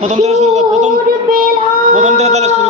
প্রথম থেকে শুরু প্রথম প্রথম থেকে তাহলে শুরু